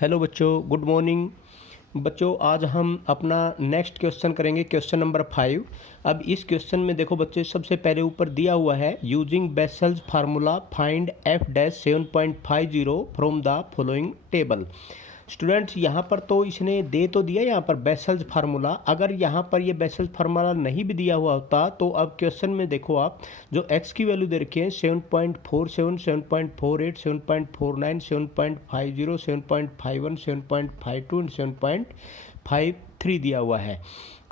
Hello बच्चों, good morning. बच्चों, आज हम अपना नेक्स्ट क्वेश्चन करेंगे, क्वेश्चन नंबर 5। अब इस क्वेश्चन में देखो बच्चों, सबसे पहले ऊपर दिया हुआ है using vessels formula find F dash 7.50 from the following table. Students, यहाँ पर तो इसने दे तो दिया यहाँ पर बेसल्स फार्मूला। अगर यहाँ पर ये बेसल्स फार्मूला नहीं भी दिया हुआ होता तो अब क्वेश्चन में देखो आप, जो एक्स की वैल्यू दे रखी है 7.47, 7.48, 7.49, 7.50, 7.51, 7.52 एंड 7.53 दिया हुआ है।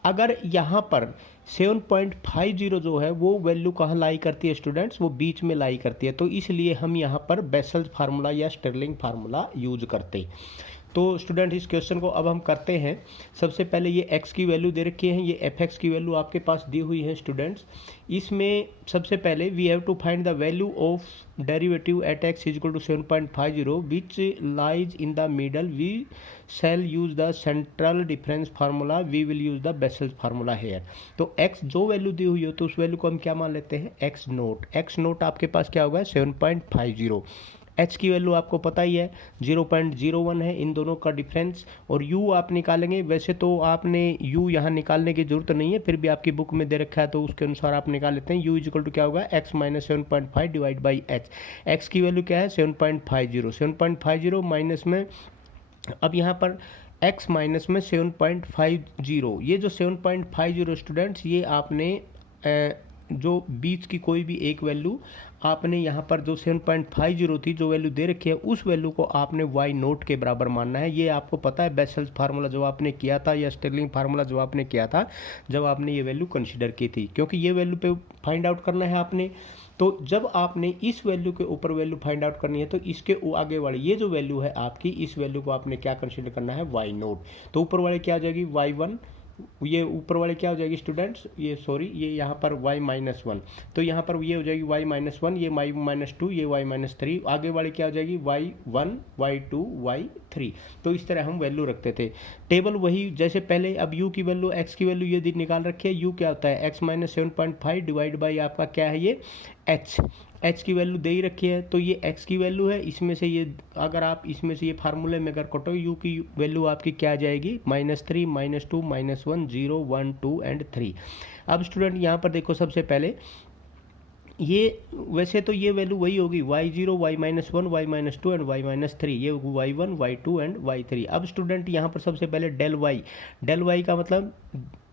अगर यहाँ पर 7.50 जो है वो वैल्यू कहाँ लाई करती है स्टूडेंट्स, वो बीच में लाई करती है, तो इसलिए हम यहाँ पर बेसल्स फार्मूला या स्टर्लिंग फार्मूला यूज करते हैं। तो स्टूडेंट, इस क्वेश्चन को अब हम करते हैं। सबसे पहले ये x की वैल्यू दे रखी है, ये fx की वैल्यू आपके पास दी हुई है स्टूडेंट्स। इसमें सबसे पहले we have to find the value of derivative at x is equal to 7.50 which lies in the middle. We shall use the central difference formula, we will use the Bessel's formula here. तो x जो value दी हुई हो तो उस value को हम क्या मान लेते हैं, x नोट। x नोट आपके पास क्या होगा, 7.50। h की वैल्यू आपको पता ही है 0.01 है इन दोनों का डिफरेंस। और u आप निकालेंगे, वैसे तो आपने u यहाँ निकालने की जरूरत नहीं है, फिर भी आपकी बुक में दे रखा है तो उसके अनुसार आप निकाल लेते हैं। u इज इक्वल टू क्या होगा, x minus 7.5 divide by h। x की वैल्यू क्या है 7.50, 7.50 माइनस में, अब यहाँ पर x माइनस में 7.50, ये जो 7.50 स्टूडेंट्स, ये आपने जो बीच की कोई भी एक वैल्यू आपने यहाँ पर जो 7.50 थी जो वैल्यू दे रखी है, उस वैल्यू को आपने y नोट के बराबर मानना है। ये आपको पता है बेसल्स फार्मूला जो आपने किया था या स्टर्लिंग फार्मूला जो आपने किया था जब आपने ये वैल्यू कंसीडर की थी, क्योंकि ये वैल्यू पे फाइंड आउट करना है आपने। तो जब आपने इस वैल्यू के ऊपर वैल्यू फाइंड आउट करनी है तो इसके आगे वाली ये जो वैल्यू है आपकी, इस वैल्यू को आपने क्या कंसीडर करना है, y नोट। तो ऊपर वाले क्या आ जाएगी y1, ये ऊपर वाले क्या हो जाएगी स्टूडेंट्स, ये सॉरी, ये यहाँ पर y माइनस 1, तो यहाँ पर ये हो जाएगी y माइनस 1, ये y माइनस 2, ये y माइनस 3, आगे वाले क्या हो जाएगी y1, y2, y3। तो इस तरह हम वैल्यू रखते थे। टेबल वही जैसे पहले, अब u की वैल्यू, x की वैल्यू ये निकाल रखी है। u क्या होता है, x माइनस 7.5 डिवाइड बाई आपका क्या है ये h की वैल्यू दे ही रखी है, तो ये x की वैल्यू है। इसमें से ये, अगर आप इसमें से ये फार्मूले में अगर कटो, u की वैल्यू आपकी क्या आ जाएगी, -3, -2, -1, 0, 1, 2 एंड 3। अब स्टूडेंट यहाँ पर देखो, सबसे पहले ये, वैसे तो ये वैल्यू वही होगी y0, y minus 1, y minus 2 and y minus 3, ये y1, y2 एंड y3। अब स्टूडेंट यहाँ पर सबसे पहले डेल y का मतलब,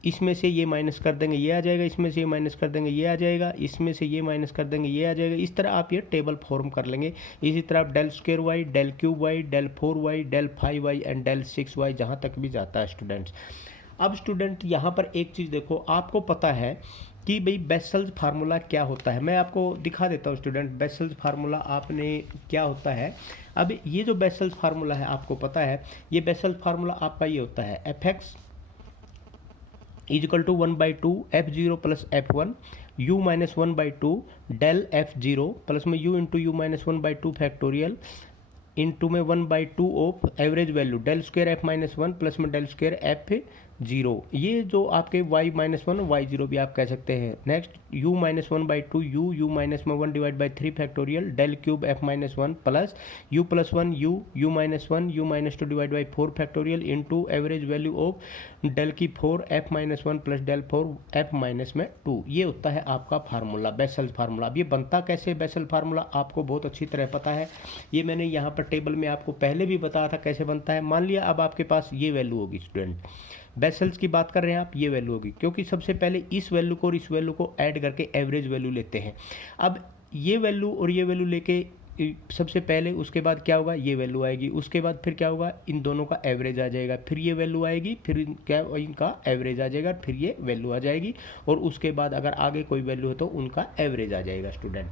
इसमें से ये माइनस कर देंगे ये आ जाएगा, इसमें से ये माइनस कर देंगे ये आ जाएगा, इसमें से ये माइनस कर देंगे ये आ जाएगा। इस तरह आप ये टेबल फॉर्म कर लेंगे। इसी तरह आप del square y, del cube y, del 4y, del 5y and del 6y जहाँ तक भी जाता है स्टूडेंट्स। अब स्टूडेंट यहाँ पर एक चीज़ देखो, आपको पता है कि भाई बेसल्स फार्मूला क्या होता है। मैं आपको दिखा देता हूँ स्टूडेंट, बेसल्स फार्मूला आपने क्या होता है। अब ये जो बेसल्स फार्मूला है आपको पता है, ये बेसल्स फार्मूला आपका ये होता है fx is equal to 1/2 f0 plus f1, u minus 1/2 del f0 plus में u into u minus 1/2 factorial into में 1/2 of average value del square f minus 1 plus में डेल स्क्वायर f0। ये जो आपके y माइनस 1, y0 भी आप कह सकते हैं। Next u minus 1/2 u minus में 1 divide by 3 factorial del cube f minus 1 plus u plus 1 u minus 1 u minus 2 divide by 4 factorial into average value of del की 4 f minus 1 plus del 4 f minus में 2। ये होता है आपका formula, basal formula. अब ये बनता कैसे बेसल फार्मूला आपको बहुत अच्छी तरह पता है, ये मैंने यहाँ पर टेबल में आपको पहले भी बताया था कैसे बनता है। मान लिया अब आपके पास ये वैल्यू होगी स्टूडेंट, बेसल्स की बात कर रहे हैं आप, ये वैल्यू होगी, क्योंकि सबसे पहले इस वैल्यू को और इस वैल्यू को ऐड करके एवरेज वैल्यू लेते हैं। अब ये वैल्यू और ये वैल्यू लेके सबसे पहले, उसके बाद क्या होगा, ये वैल्यू आएगी, उसके बाद फिर क्या होगा, इन दोनों का एवरेज आ जाएगा, फिर ये वैल्यू आएगी, फिर क्या इनका एवरेज आ जाएगा, फिर ये वैल्यू आ जाएगी, और उसके बाद अगर आगे कोई वैल्यू हो तो उनका एवरेज आ जाएगा स्टूडेंट।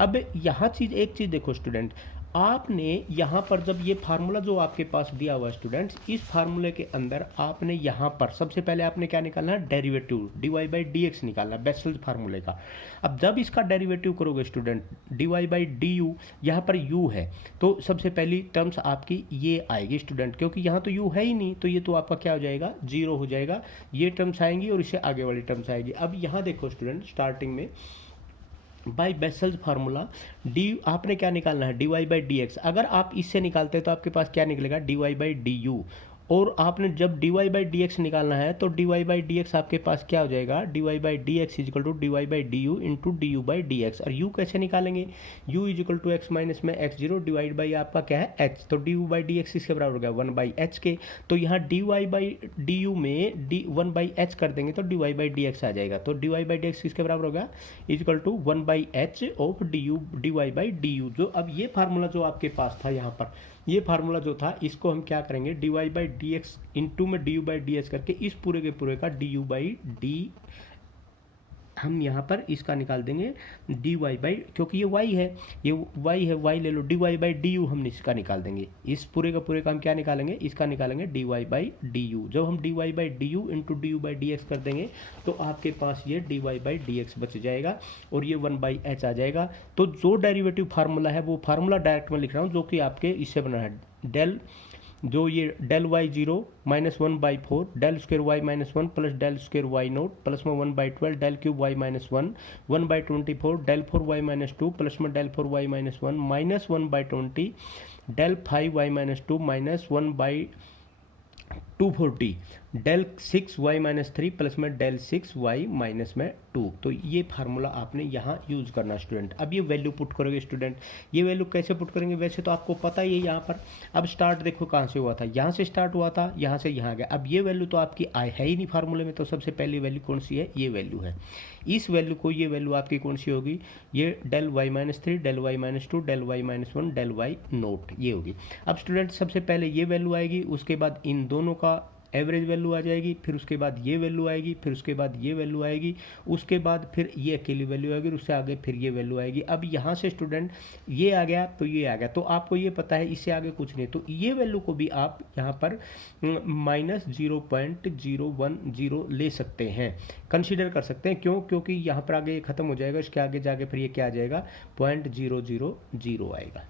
अब यहाँ एक चीज़ देखो स्टूडेंट, आपने यहाँ पर जब ये फार्मूला जो आपके पास दिया हुआ स्टूडेंट्स, इस फार्मूले के अंदर आपने यहाँ पर सबसे पहले आपने क्या निकालना है, डेरिवेटिव dy बाई dx निकालना है बेसल्स फार्मूले का। अब जब इसका डेरिवेटिव करोगे स्टूडेंट, dy बाई du, यहाँ पर u है तो सबसे पहली टर्म्स आपकी ये आएगी स्टूडेंट, क्योंकि यहाँ तो u है ही नहीं, तो ये तो आपका क्या हो जाएगा, 0 हो जाएगा। ये टर्म्स आएंगी और इससे आगे वाली टर्म्स आएगी। अब यहाँ देखो स्टूडेंट, स्टार्टिंग में बाई बेसल्स फार्मूला डी आपने क्या निकालना है, d y by d x. अगर आप इससे निकालते हैं तो आपके पास क्या निकलेगा, d y by d u. और आपने जब d y by d x निकालना है तो d y by d x आपके पास क्या हो जाएगा, d y by d x equal to d y by d u into d u by d x. और यू कैसे निकालेंगे, u equal to x minus में एक्स जीरो डिवाइड बाई आपका क्या है एच। तो d u by d x इसके बराबर हो गया 1 बाई एच के। तो यहाँ d y by d u में डी 1 बाई एच कर देंगे तो d y by d x आ जाएगा। तो d y by d x किसके बराबर होगा, equal to 1 by h of d u d y by d u. जो अब ये फार्मूला जो आपके पास था यहाँ पर, ये फार्मूला जो था इसको हम क्या करेंगे, d y by d x into में d u by d h करके इस पूरे के पूरे का डी यू बाई डी हम यहाँ पर इसका निकाल देंगे डी वाई बाई, क्योंकि ये वाई है, ये वाई है, वाई ले लो, d y by d u हम इसका निकाल देंगे। इस पूरे का पूरे का हम क्या निकालेंगे, इसका निकालेंगे d y by d u. जब हम d y by d u into d u by d x कर देंगे तो आपके पास ये d y by d x बच जाएगा और ये 1 बाई एच आ जाएगा। तो जो डेरिवेटिव फार्मूला है वो फार्मूला डायरेक्ट में लिख रहा हूँ जो कि आपके इससे बना है, डेल जो ये del y zero minus 1 by 4 del square y minus 1 plus del square y nought plus में 1 by 12 del cube y minus 1 1 by 24 del 4 y minus 2 plus में del 4 y minus 1 minus 1 by 20 del 5 y minus 2 minus 1 by 240 del 6 y minus 3 plus में del 6 y minus में 2। तो ये formula आपने यहाँ use करना student. अब ये वैल्यू पुट करोगे स्टूडेंट, ये वैल्यू कैसे पुट करेंगे, वैसे तो आपको पता ही है यहाँ पर। अब स्टार्ट देखो कहाँ से हुआ था, यहाँ से स्टार्ट हुआ था, यहाँ से यहाँ गया। अब ये वैल्यू तो आपकी है ही नहीं फार्मूले में, तो सबसे पहली वैल्यू कौन सी है, ये वैल्यू है। इस वैल्यू को, ये वैल्यू आपकी कौन सी होगी, ये del y minus 3 del y minus 2 del y minus 1 del y nought, ये होगी। अब स्टूडेंट सबसे पहले ये वैल्यू आएगी, उसके बाद इन दोनों का एवरेज वैल्यू आ जाएगी, फिर उसके बाद ये वैल्यू आएगी, फिर उसके बाद ये वैल्यू आएगी, उसके बाद फिर ये अकेली वैल्यू आएगी, उससे आगे फिर ये वैल्यू आएगी। अब यहाँ से स्टूडेंट ये आ गया तो ये आ गया, तो आपको ये पता है इससे आगे कुछ नहीं। तो ये वैल्यू को भी आप यहाँ पर माइनस 0.010 ले सकते हैं, कंसीडर कर सकते हैं। क्यों, क्योंकि यहाँ पर आगे ये खत्म हो जाएगा, इसके आगे जाके फिर ये क्या आ जाएगा, 0.000 आएगा।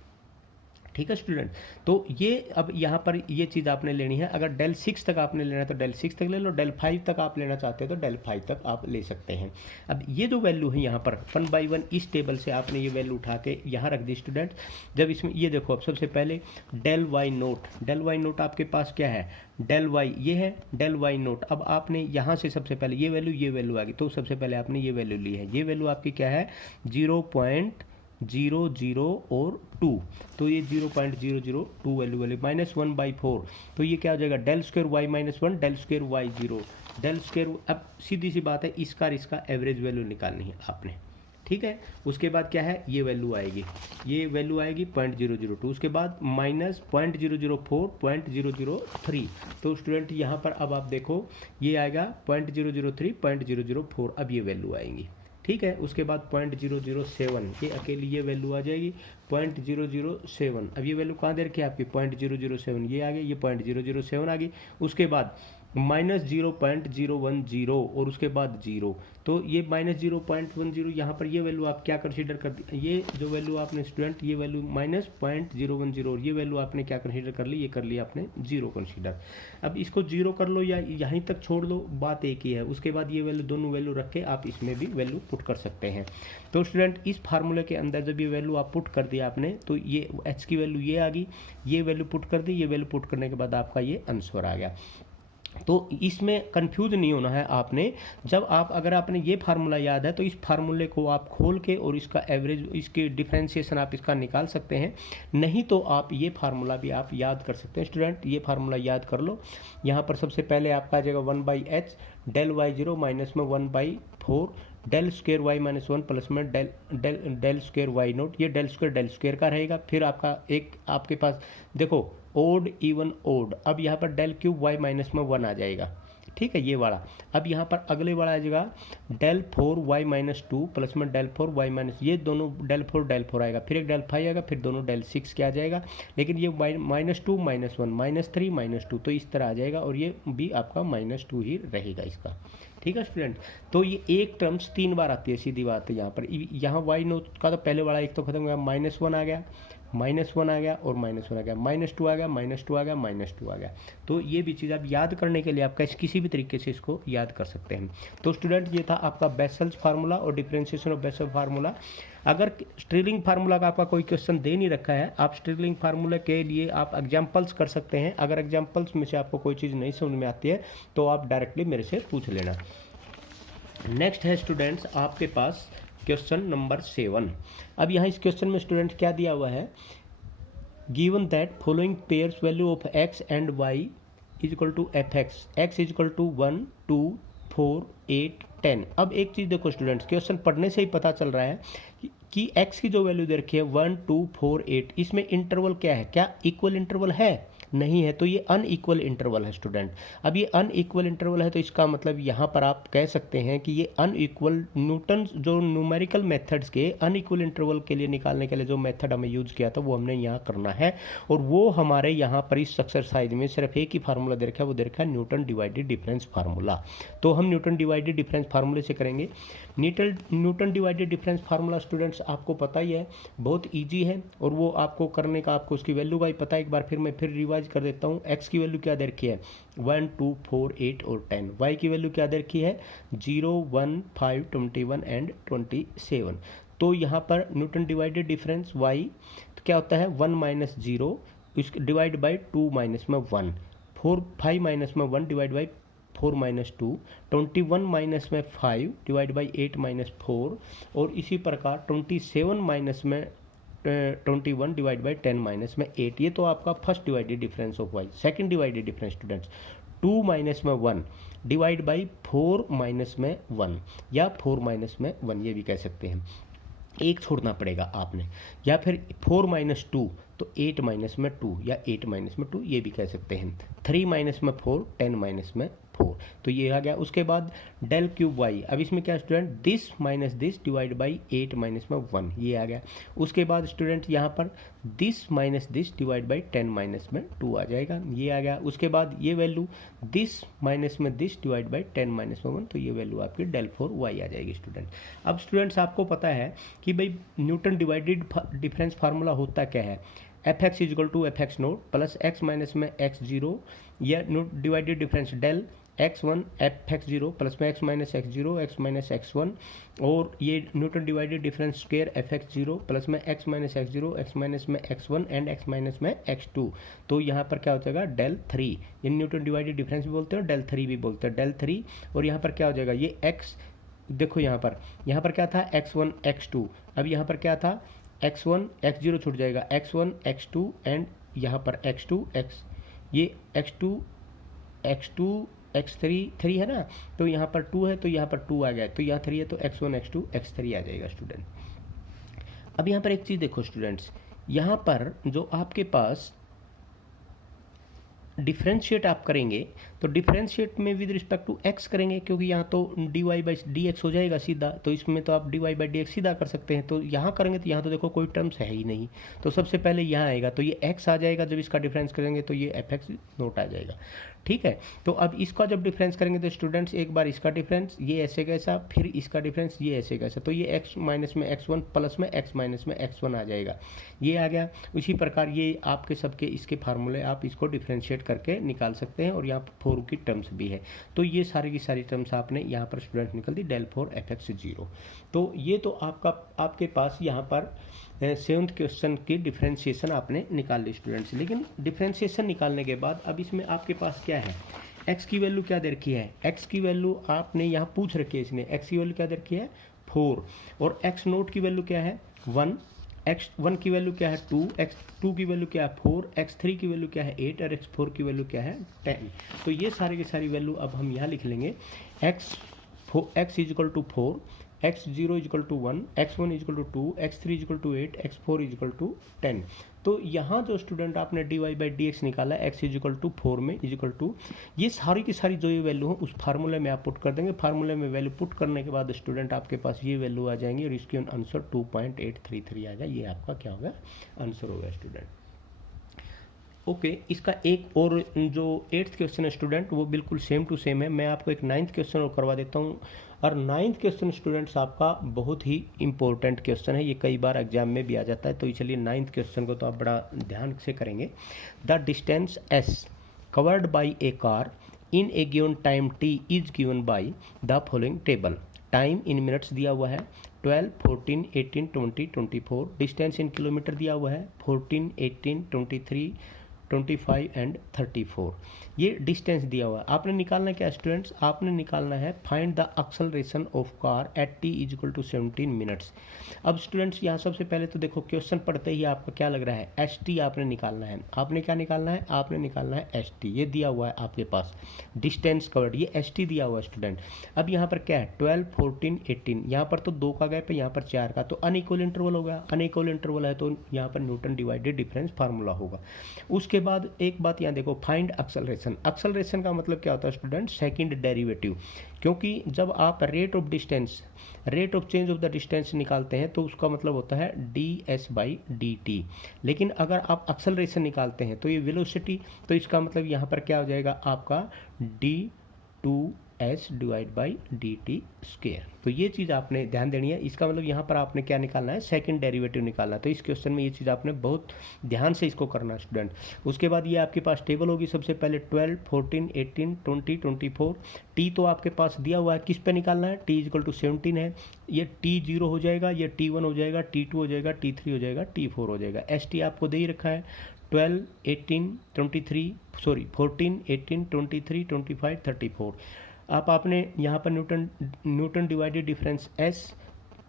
ठीक है स्टूडेंट। तो ये अब यहाँ पर ये चीज़ आपने लेनी है। अगर डेल 6 तक आपने लेना है तो डेल 6 तक ले लो, डेल 5 तक आप लेना चाहते हैं तो डेल 5 तक आप ले सकते हैं। अब ये जो वैल्यू है यहाँ पर 1 बाई 1 इस टेबल से आपने ये वैल्यू उठा के यहाँ रख दी स्टूडेंट। जब इसमें ये देखो, अब सबसे पहले डेल वाई नोट आपके पास क्या है, डेल वाई ये है, डेल वाई नोट। अब आपने यहाँ से सबसे पहले ये वैल्यू आ गई, तो सबसे पहले आपने ये वैल्यू ली है। ये वैल्यू आपकी क्या है, 0.00 और 2, तो ये 0.002 वैल्यू माइनस 1 बाई 4, तो ये क्या हो जाएगा, del square y minus 1 del square y 0 del square. अब सीधी सी बात है, इसका एवरेज वैल्यू निकालनी है आपने। ठीक है, उसके बाद क्या है, ये वैल्यू आएगी, 0.002, उसके बाद माइनस 0.004 0.003। तो स्टूडेंट यहाँ पर अब आप देखो ये आएगा 0.003 0.004, अब ये वैल्यू आएंगी। ठीक है, उसके बाद 0.007 ये अकेली ये वैल्यू आ जाएगी 0.007। अब ये वैल्यू कहाँ दे रखी है आपकी, 0.007, ये आ गई, ये 0.007 आ गई। उसके बाद माइनस 0.010 और उसके बाद 0, तो ये माइनस 0.10 यहाँ पर ये वैल्यू आप क्या कंसीडर कर दी, ये जो वैल्यू आपने स्टूडेंट ये वैल्यू माइनस 0.010 और ये वैल्यू आपने क्या कंसीडर कर ली, ये कर लिया आपने 0 कंसीडर। अब इसको 0 कर लो या यहीं तक छोड़ लो, बात एक ही है। उसके बाद ये वैल्यू, दोनों वैल्यू रख के आप इसमें भी वैल्यू पुट कर सकते हैं। तो स्टूडेंट इस फार्मूले के अंदर जब ये वैल्यू आप पुट कर दिया आपने, तो ये एच की वैल्यू ये आ गई, ये वैल्यू पुट कर दी, ये वैल्यू पुट करने के बाद आपका ये आंसर आ गया। तो इसमें कंफ्यूज नहीं होना है आपने। जब आप, अगर आपने ये फार्मूला याद है तो इस फार्मूले को आप खोल के और इसका एवरेज, इसके डिफरेंशिएशन आप इसका निकाल सकते हैं। नहीं तो आप ये फार्मूला भी आप याद कर सकते हैं स्टूडेंट, ये फार्मूला याद कर लो। यहाँ पर सबसे पहले आपका आ जाएगा 1 by h del y 0 minus में 1 by 4 del square y minus 1 plus में डेल स्क्वेयर वाई नोट, ये डेल स्क्वेयर का रहेगा। फिर आपका एक आपके पास देखो ओड इवन ओड, अब यहाँ पर डेल क्यूब वाई माइनस में 1 आ जाएगा। ठीक है, ये वाला। अब यहाँ पर अगले वाला आ जाएगा डेल 4 वाई माइनस 2 प्लस में डेल 4 वाई माइनस, ये दोनों डेल 4 आएगा, फिर एक डेल 5 आएगा, फिर दोनों डेल 6 क्या आ जाएगा। लेकिन ये -2 -1 -3 -2, तो इस तरह आ जाएगा और ये भी आपका -2 ही रहेगा इसका। ठीक है स्टूडेंट, तो ये एक टर्म्स 3 बार आती है, सीधी बात है। यहाँ पर यहाँ वाई नोट का तो पहले वाला एक तो खत्म हो गया, -1 आ गया, -1 आ गया और -1 आ गया, -2 आ गया, -2 आ गया, -2 आ गया। तो ये भी चीज़ आप याद करने के लिए आप किसी भी तरीके से इसको याद कर सकते हैं। तो स्टूडेंट ये था आपका बेसल्स फार्मूला और डिफरेंशिएशन ऑफ बेसल फार्मूला। अगर स्ट्रिलिंग फार्मूला का आपका कोई क्वेश्चन दे नहीं रखा है, आप स्ट्रिलिंग फार्मूला के लिए आप एग्जाम्पल्स कर सकते हैं। अगर एग्जाम्पल्स में से आपको कोई चीज़ नहीं समझ में आती है तो आप डायरेक्टली मेरे से पूछ लेना। नेक्स्ट है स्टूडेंट्स आपके पास क्वेश्चन नंबर 7। अब यहाँ इस क्वेश्चन में स्टूडेंट क्या दिया हुआ है, given that following pairs value of x and y is equal to f x is equal to 1 2 4 8 10। अब एक चीज़ देखो स्टूडेंट्स, क्वेश्चन पढ़ने से ही पता चल रहा है कि x की जो वैल्यू दे रखी है 1 2 4 8, इसमें इंटरवल क्या है, क्या इक्वल इंटरवल है, नहीं है, तो ये अनइक्वल इंटरवल है स्टूडेंट। अब ये अनइक्वल इंटरवल है तो इसका मतलब यहाँ पर आप कह सकते हैं कि ये अनइक्वल न्यूटन जो न्यूमेरिकल मेथड्स के अनइक्वल इंटरवल के लिए निकालने के लिए जो मेथड हमें यूज़ किया था वो हमने यहाँ करना है। और वो हमारे यहाँ पर इस एक्सरसाइज में सिर्फ एक ही फार्मूला दे रखा है, वो दे रखा है न्यूटन डिवाइडेड डिफरेंस फार्मूला। तो हम न्यूटन डिवाइडेड डिफरेंस फार्मूले से करेंगे। Newton divided difference formula students आपको पता ही है, बहुत ईजी है और वो आपको करने का आपको उसकी वैल्यू का ही पता है। एक बार फिर मैं रिवाइज कर देता हूँ। x की वैल्यू क्या दे रखी है 1 2 4 8 और 10। y की वैल्यू क्या दे रखी है 0 1 5 21 एंड 27। तो यहाँ पर न्यूटन डिवाइडेड डिफरेंस y तो क्या होता है 1 माइनस 0 इसके डिवाइड बाई 2 माइनस में 1, 4 5 माइनस में 1 डिवाइड बाई 4 माइनस 2, 21 माइनस में 5 डिवाइड बाई 8 माइनस 4 और इसी प्रकार 27 माइनस में 21 डिवाइड बाई 10 माइनस में 8। ये तो आपका first divided difference of y। Second divided difference students 2 minus में 1 डिवाइड बाई 4 माइनस में 1 या 4 माइनस में 1 ये भी कह सकते हैं, एक छोड़ना पड़ेगा आपने, या फिर 4 माइनस 2 तो 8 माइनस में 2 या 8 माइनस में 2 ये भी कह सकते हैं। 3 माइनस में 4 10 माइनस में 4 तो ये आ गया। उसके बाद डेल क्यूब वाई, अब इसमें क्या student this minus this divide by 8 minus में 1 ये आ गया। उसके बाद स्टूडेंट यहाँ पर this minus this divide by 10 minus में 2 आ जाएगा, ये आ गया। उसके बाद ये वैल्यू दिस माइनस में दिस डिवाइड बाई 10 माइनस में 1 तो ये वैल्यू आपकी डेल 4 वाई आ जाएगी स्टूडेंट। अब स्टूडेंट्स आपको पता है कि भाई न्यूटन डिवाइडेड डिफरेंस फार्मूला होता क्या है, f x is equal to f x nought plus x minus में एक्स जीरो या divided difference del x1 f x zero plus में x minus x zero x minus x1 और ये Newton divided difference square f x zero plus में x minus x zero x minus में x1 and x minus में x2। तो यहाँ पर क्या हो जाएगा डेल 3, ये न्यूटन डिवाइडेड डिफरेंस भी बोलते हैं डेल 3 भी बोलते हैं, डेल 3। और यहाँ पर क्या हो जाएगा ये x, देखो यहाँ पर क्या था x1 x2, अब यहाँ पर क्या था x1 x0 छूट जाएगा x1 x2 एंड यहाँ पर x2 x, ये x2 x3 3 है ना, तो यहाँ पर 2 है तो यहाँ पर 2 आ गया, तो यहाँ 3 है तो x1 x2 x3 आ जाएगा स्टूडेंट। अब यहाँ पर एक चीज़ देखो स्टूडेंट्स, यहाँ पर जो आपके पास डिफ्रेंशिएट आप करेंगे तो डिफ्रेंशिएट में विद रिस्पेक्ट टू x करेंगे, क्योंकि यहाँ तो dy बाई डी हो जाएगा सीधा, तो इसमें तो आप dy बाई डी सीधा कर सकते हैं। तो यहाँ करेंगे तो यहाँ तो देखो कोई टर्म्स है ही नहीं, तो सबसे पहले यहाँ आएगा तो ये x आ जाएगा, जब इसका डिफरेंस करेंगे तो ये एफ एक्स नोट आ जाएगा, ठीक है। तो अब इसका जब डिफरेंस करेंगे तो स्टूडेंट्स एक बार इसका डिफरेंस ये ऐसे कैसा, फिर इसका डिफरेंस ये ऐसे कैसा, तो ये x माइनस में x1 प्लस में x माइनस में x1 आ जाएगा, ये आ गया। उसी प्रकार ये आपके सबके इसके फार्मूले आप इसको डिफरेंशिएट करके निकाल सकते हैं और यहाँ पर 4 की टर्म्स भी है, तो ये सारी की सारी टर्म्स आपने यहाँ पर स्टूडेंट निकल दी डेल 4 एफ एक्स जीरो। तो ये तो आपके पास यहाँ पर 7th क्वेश्चन की डिफरेंशिएशन आपने निकाल ली स्टूडेंट्स। लेकिन डिफरेंशिएशन निकालने के बाद अब इसमें आपके पास क्या है, x की वैल्यू क्या दे रखी है, x की वैल्यू आपने यहाँ पूछ रखी है, इसने x की वैल्यू क्या दे रखी है 4 और x नोट की वैल्यू क्या है 1, x1 की वैल्यू क्या है 2, x2 की वैल्यू क्या है 4, x3 की वैल्यू क्या है 8 और x4 की वैल्यू क्या है 10। तो ये सारी की सारी वैल्यू अब हम यहाँ लिख लेंगे, x is equal to 4, x0 is equal to 1, x1 is equal to 2, x3 is equal to 8, x4 is equal to 10। तो यहाँ जो स्टूडेंट आपने dy बाई डी निकाला x इज इक्वल टू 4 में इज इक्वल टू ये सारी की सारी जो ये वैल्यू हो उस फार्मूले में आप पुट कर देंगे। फार्मूले में वैल्यू पुट करने के बाद स्टूडेंट आपके पास ये वैल्यू आ जाएंगी और इसकी आंसर 2.833 आ जाए, ये आपका क्या होगा आंसर होगा स्टूडेंट। ओके इसका एक और जो 8th क्वेश्चन है स्टूडेंट, वो बिल्कुल सेम टू सेम है। मैं आपको एक 9th क्वेश्चन और करवा देता हूँ। और 9th क्वेश्चन स्टूडेंट्स आपका बहुत ही इंपॉर्टेंट क्वेश्चन है, ये कई बार एग्जाम में भी आ जाता है, तो इसलिए 9th क्वेश्चन को तो आप बड़ा ध्यान से करेंगे। The distance S covered by A car in A given time T is given by the following table. Time in minutes दिया हुआ है 12, 14, 18, 20, 24। डिस्टेंस इन किलोमीटर दिया हुआ है 14, 18, 23, 25 एंड 34। ये डिस्टेंस दिया हुआ है। आपने निकालना क्या स्टूडेंट्स, आपने निकालना है find the acceleration of car at t is equal to 17 minutes. अब स्टूडेंट्स यहाँ सबसे पहले तो देखो क्वेश्चन पढ़ते ही आपका क्या लग रहा है, एस टी आपने निकालना है। आपने क्या निकालना है, आपने निकालना है एस टी। ये दिया हुआ है आपके पास डिस्टेंस कवर्ड, ये एस टी दिया हुआ है स्टूडेंट। अब यहाँ पर क्या है 12, 14, 18, यहाँ पर तो 2 का गैप है, यहाँ पर 4 का, तो अनइक्वल इंटरवल हो गया। अनइक्वल इंटरवल है तो यहाँ पर न्यूटन डिवाइडेड डिफरेंस फार्मूला होगा। उसके बाद एक बात यहाँ देखो, फाइंड एक्सेलरेशन। एक्सेलरेशन का मतलब क्या होता है स्टूडेंट, सेकंड डेरिवेटिव। क्योंकि जब आप rate of distance, rate of change of the distance निकालते हैं तो उसका मतलब होता है D S by d T. लेकिन अगर आप एक्सेलरेशन निकालते हैं तो ये वेलोसिटी, तो इसका मतलब यहाँ पर क्या हो जाएगा आपका d two s divide by d t square. तो ये चीज़ आपने ध्यान देनी है। इसका मतलब यहाँ पर आपने क्या निकालना है, सेकंड डेरिवेटिव निकालना है। तो इस क्वेश्चन में ये चीज़ आपने बहुत ध्यान से इसको करना है स्टूडेंट। उसके बाद ये आपके पास टेबल होगी, सबसे पहले 12, 14, 18, 20, 24। टी तो आपके पास दिया हुआ है, किस पे निकालना है, टी इक्वल टू 17 है। ये टी 0 हो जाएगा, ये T1 हो जाएगा, T2 हो जाएगा, T3 हो जाएगा, T4 हो जाएगा। एस टी आपको दे ही रखा है 12, 18, 23, सॉरी 14, 18, 23, 25, 34। आपने यहाँ पर न्यूटन डिवाइडेड डिफरेंस एस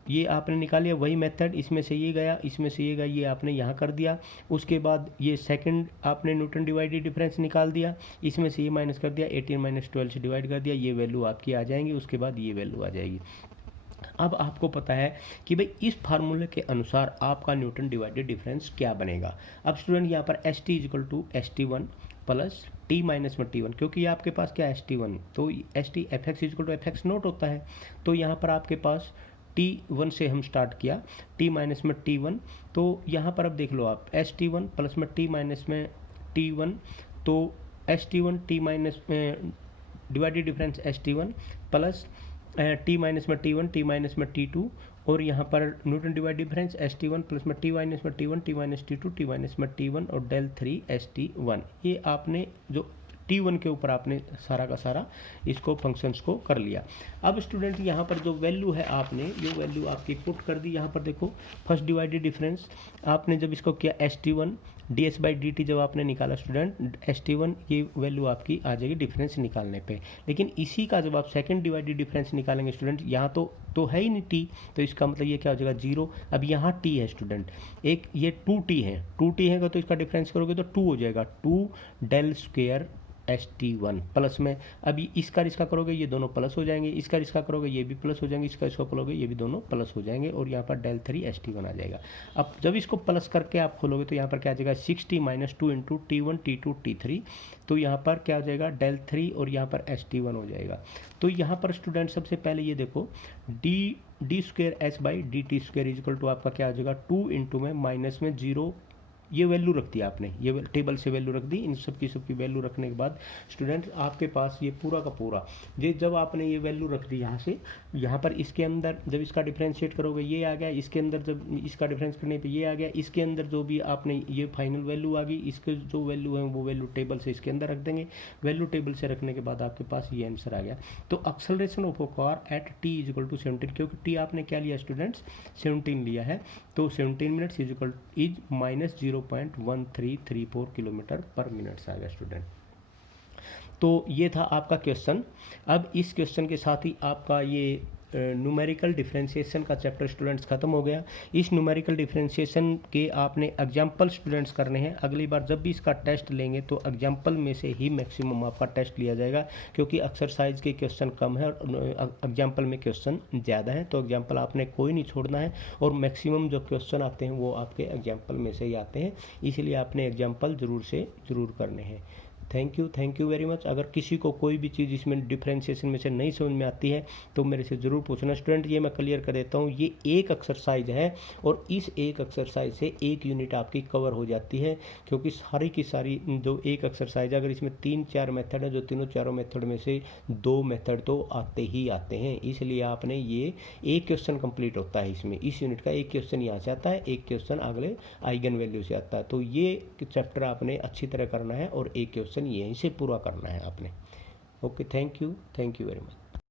ये आपने निकाल लिया। वही मेथड, इसमें से ये गया, इसमें से ये गया, ये आपने यहाँ कर दिया। उसके बाद ये सेकंड आपने न्यूटन डिवाइडेड डिफरेंस निकाल दिया, इसमें से ये माइनस कर दिया, 18 माइनस 12 से डिवाइड कर दिया, ये वैल्यू आपकी आ जाएंगी। उसके बाद ये वैल्यू आ जाएगी। अब आपको पता है कि भाई इस फार्मूले के अनुसार आपका न्यूटन डिवाइडेड डिफरेंस क्या बनेगा। अब स्टूडेंट यहाँ पर s t equal to s t one plus t minus में टी वन, क्योंकि आपके पास क्या एस टी वन, तो s t f x equal to f x nought होता है। तो यहाँ पर आपके पास T1 से हम स्टार्ट किया, T माइनस में T1, तो यहाँ पर अब देख लो आप S T1 प्लस में T माइनस में T1, तो S T1 T माइनस में divided difference S T1 plus T minus में T1, T माइनस में T2, और यहाँ पर Newton divide difference S T1 plus में T माइनस में T1, T minus T2, T minus में T1 और डेल 3 S T1। ये आपने जो T1 के ऊपर आपने सारा का सारा इसको फंक्शंस को कर लिया। अब स्टूडेंट यहाँ पर जो वैल्यू है आपने ये वैल्यू आपकी पुट कर दी। यहाँ पर देखो फर्स्ट डिवाइडेड डिफरेंस आपने जब इसको किया S T1 ds by d T जब आपने निकाला स्टूडेंट S T1 ये वैल्यू आपकी आ जाएगी डिफरेंस निकालने पे। लेकिन इसी का जब आप सेकंड डिवाइडेड डिफरेंस निकालेंगे स्टूडेंट, यहाँ तो है ही नहीं t, तो इसका मतलब ये क्या हो जाएगा 0। अब यहाँ t है स्टूडेंट, एक ये 2t है, 2t है तो इसका डिफरेंस करोगे तो 2 हो जाएगा, 2 del square S T1 plus में। अभी इसका इसका करोगे ये दोनों प्लस हो जाएंगे, इसका इसका करोगे ये भी प्लस हो जाएंगे, इसका इसको करोगे ये भी दोनों प्लस हो जाएंगे, और यहाँ पर डेल 3 S T1 आ जाएगा। अब जब इसको प्लस करके आप खोलोगे तो यहाँ पर क्या आ जाएगा 60 minus 2 into T1, T2, T3, तो यहाँ पर क्या आ जाएगा डेल 3 और यहाँ पर S T1 हो जाएगा। तो यहाँ पर स्टूडेंट सबसे पहले ये देखो d square s by d t square is equal to आपका क्या आ जाएगा 2 इंटू में माइनस में 0, ये वैल्यू रख दी आपने, ये टेबल से वैल्यू रख दी। इन सब की वैल्यू रखने के बाद स्टूडेंट आपके पास ये पूरा का पूरा ये जब आपने ये वैल्यू रख दी यहाँ से, यहाँ पर इसके अंदर जब इसका डिफरेंशिएट करोगे ये आ गया, इसके अंदर जब इसका डिफरेंस करने पे ये आ गया, इसके अंदर जो भी आपने ये फाइनल वैल्यू आ गई, इसके जो वैल्यू है वो वैल्यू टेबल से इसके अंदर रख देंगे। वैल्यू टेबल से रखने के बाद आपके पास ये आंसर आ गया। तो acceleration of a car at t is equal to 17, क्योंकि टी आपने क्या लिया स्टूडेंट्स 17 लिया है, तो 17 minutes is minus 0.1334 kilometre per minute आ गया स्टूडेंट। तो ये था आपका क्वेश्चन। अब इस क्वेश्चन के साथ ही आपका ये न्यूमेरिकल डिफरेंशिएशन का चैप्टर स्टूडेंट्स खत्म हो गया। इस न्यूमेरिकल डिफरेंशिएशन के आपने एग्जाम्पल स्टूडेंट्स करने हैं। अगली बार जब भी इसका टेस्ट लेंगे तो एग्जाम्पल में से ही मैक्सिमम आपका टेस्ट लिया जाएगा, क्योंकि एक्सरसाइज के क्वेश्चन कम है और एग्जाम्पल में क्वेश्चन ज़्यादा है। तो एग्जाम्पल आपने कोई नहीं छोड़ना है, और मैक्सिमम जो क्वेश्चन आते हैं वो आपके एग्जाम्पल में से ही आते हैं, इसलिए आपने एग्जाम्पल ज़रूर से ज़रूर करने हैं। Thank you very much. अगर किसी को कोई भी चीज़ इसमें डिफ्रेंशिएशन में से नहीं समझ में आती है तो मेरे से ज़रूर पूछना। स्टूडेंट ये मैं क्लियर कर देता हूँ, ये एक एक्सरसाइज है और इस एक एक्सरसाइज से एक यूनिट आपकी कवर हो जाती है, क्योंकि सारी की सारी जो एक एक्सरसाइज अगर इसमें 3-4 मेथड है, जो तीनों चारों मेथड में से 2 मेथड तो आते ही आते हैं, इसलिए आपने ये एक क्वेश्चन कंप्लीट होता है इसमें, इस यूनिट का एक क्वेश्चन यहाँ से आता है, एक क्वेश्चन अगले आइगन वैल्यू से आता है। तो ये चैप्टर आपने अच्छी तरह करना है और एक क्वेश्चन यहीं से पूरा करना है आपने। Okay, thank you very much.